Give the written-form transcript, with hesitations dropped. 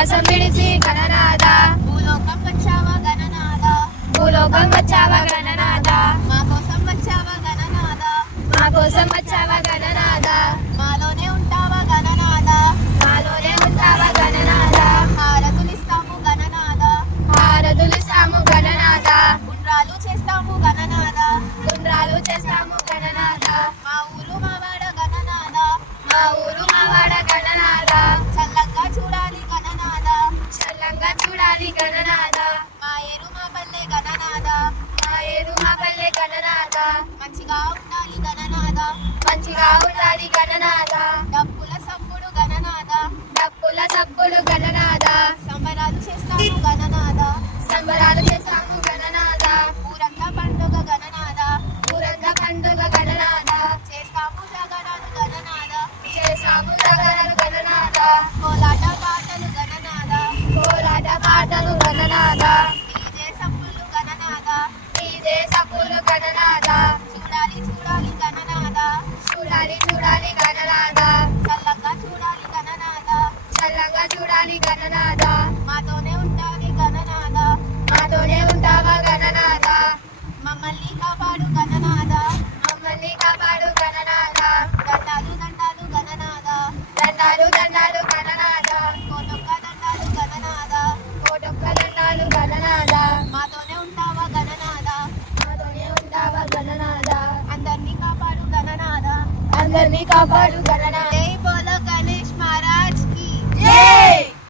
కైలాసం విడిచి గణనాథ భూలోకం వచ్చావా గణనాథ భూలోకం వచ్చావా గణనాథ మా కోసం వచ్చావా గణనాథ మా కోసం వచ్చావా గణనాథ మాలోనే ఉంటావా గణనాథ మాలోనే ఉంటావా గణనాథ హారతులిస్తాము గణనాథ హారతులిస్తాము గణనాథ ఉండ్రాలు చేస్తాము గణనాథ గుండ్రాలు చేస్తాము గణనాథ మా ఊరు మావాడ గణనాథ మా ఊరు మావాడ గణనాథ చల్లంగా చూడాలి గణనాథ చల్లంగా చూడాలి గణనాథ మా ఏరు మా పల్లె గణనాథ మా ఏరు మా పల్లె గణనాథ మంచిగా ఉండాలి గణనాథ మంచిగా ఉండాలి గణనాథ డప్పుల సప్పుడు గణనాథ డప్పుల సబ్బులు గణనాథ సంబరాలు చేస్తాము గణనాథ సంబరాలు చేస్తాము గణనాథ ఊరంతా పండుగ గణనాథ ఊరంతా పండుగ గణనాథ చేస్తాము జగడాలు గణనాథ చేస్తాము జాగరణలు గణనాథ కోలాట పాటలు గణనాథ కోలాట పాటలు గణనాథ డీజే సప్పులు గణనాథ డీజే సబ్బులు గణనాథ చూడాలి చూడాలి గణనాథ చూడాలి చూడాలి గణనాథ చల్లంగా చూడాలి గణనాథ చల్లంగా చూడాలి గణనాథ మాతోనే ఉంటాది గణనాథ మాతోనే ఉంటావా గణనాథ మమ్మల్ని కాపాడు గణనాథ మమ్మల్ని కాపాడు గణనాథ దండాలు దండాలు గణనాథ దండాలు దండాలు గణనాథ కోటొక్క దండాలు గణనాథ కోటొక్క దండాలు గణనాథ మాతోనే ఉంటావా గణనాథ మాతోనే ఉంటావా గణనాథ అందరినీ కాపాడు గణనాథ అందరినీ కాపాడు